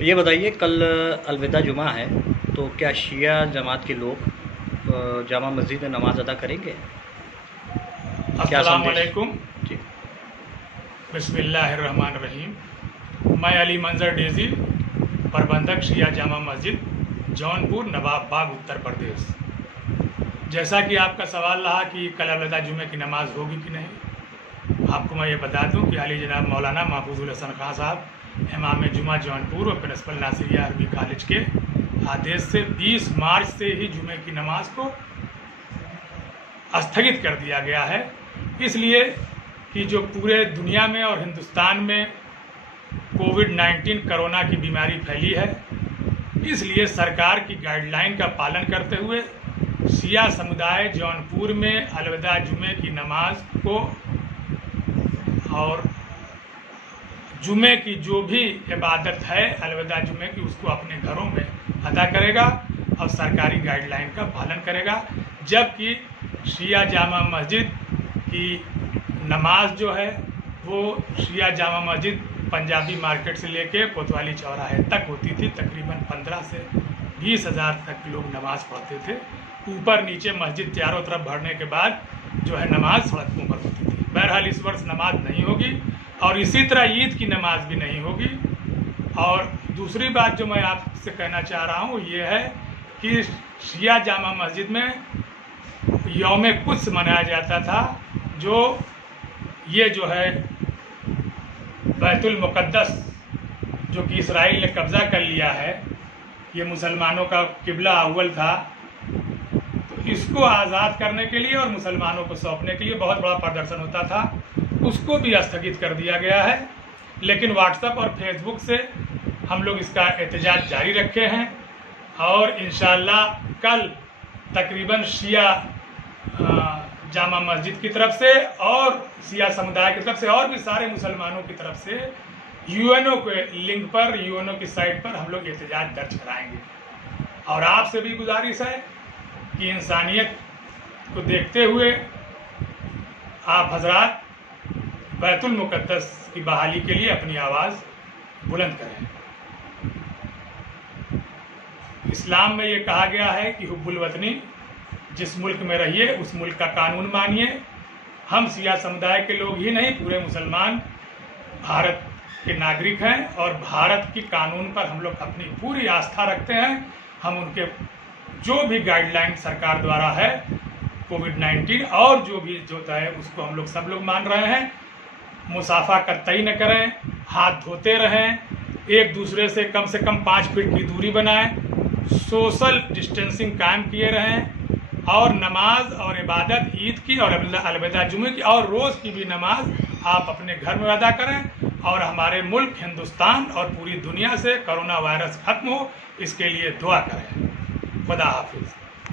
ये बताइए, कल अलविदा जुमा है, तो क्या शिया जमात के लोग जामा मस्जिद में नमाज अदा करेंगे? क्या अस्सलाम संदेश? वालेकुम। जी। बिस्मिल्लाहिर्रहमानिर्रहीम। मैं अली मंजर डेजी, प्रबंधक शिया जामा मस्जिद, जौनपुर, नवाब बाग, उत्तर प्रदेश। जैसा कि आपका सवाल रहा कि कल अलविदा जुमे की नमाज होगी कि नहीं, आपको मैं ये बता दूं कि अली जनाब मौलाना महफूजुल हसन खां साहब, इमाम जुमा जौनपुर और प्रिंसिपल नासिरिया अरबी कॉलेज के आदेश से 20 मार्च से ही जुमे की नमाज को स्थगित कर दिया गया है। इसलिए कि जो पूरे दुनिया में और हिंदुस्तान में कोविड-19 कोरोना की बीमारी फैली है, इसलिए सरकार की गाइडलाइन का पालन करते हुए शिया समुदाय जौनपुर में अलविदा जुमे की नमाज को और जुमे की जो भी इबादत है अलविदा जुमे की, उसको अपने घरों में अदा करेगा और सरकारी गाइडलाइन का पालन करेगा। जबकि शिया जामा मस्जिद की नमाज जो है वो शिया जामा मस्जिद पंजाबी मार्केट से लेके कोतवाली चौराहे तक होती थी। तकरीबन 15 से 20 हज़ार तक लोग नमाज पढ़ते थे। ऊपर नीचे मस्जिद चारों तरफ भरने के बाद जो है नमाज सड़कों पर होती थी। बहरहाल इस वर्ष नमाज नहीं होगी और इसी तरह ईद की नमाज भी नहीं होगी। और दूसरी बात जो मैं आपसे कहना चाह रहा हूँ ये है कि शिया जामा मस्जिद में यौम कुद्स मनाया जाता था, जो ये जो है बैतुल मुक़द्दस जो कि इसराइल ने कब्ज़ा कर लिया है, ये मुसलमानों का किबला अव्वल था, तो इसको आज़ाद करने के लिए और मुसलमानों को सौंपने के लिए बहुत बड़ा प्रदर्शन होता था, उसको भी स्थगित कर दिया गया है। लेकिन व्हाट्सएप और फेसबुक से हम लोग इसका एहतजाज जारी रखे हैं और इंशाअल्लाह कल तकरीबन शिया जामा मस्जिद की तरफ से और शिया समुदाय की तरफ से और भी सारे मुसलमानों की तरफ से यूएनओ के लिंक पर, यूएनओ की साइट पर हम लोग एहतजाज दर्ज कराएंगे। और आपसे भी गुजारिश है कि इंसानियत को देखते हुए आप हजरात बैतुल मुक़द्दस की बहाली के लिए अपनी आवाज़ बुलंद करें। इस्लाम में ये कहा गया है कि हुब्बुल वतनी, जिस मुल्क में रहिए उस मुल्क का कानून मानिए। हम शिया समुदाय के लोग ही नहीं, पूरे मुसलमान भारत के नागरिक हैं और भारत की कानून पर हम लोग अपनी पूरी आस्था रखते हैं। हम उनके जो भी गाइडलाइन सरकार द्वारा है कोविड-19 और जो भी होता है उसको हम लोग सब लोग मान रहे हैं। मुसाफा कतई न करें, हाथ धोते रहें, एक दूसरे से कम 5 फीट की दूरी बनाएं, सोशल डिस्टेंसिंग कायम किए रहें और नमाज और इबादत ईद की और अलविदा जुमे की और रोज़ की भी नमाज आप अपने घर में अदा करें और हमारे मुल्क हिंदुस्तान और पूरी दुनिया से कोरोना वायरस खत्म हो, इसके लिए दुआ करें। खुदा हाफिज़।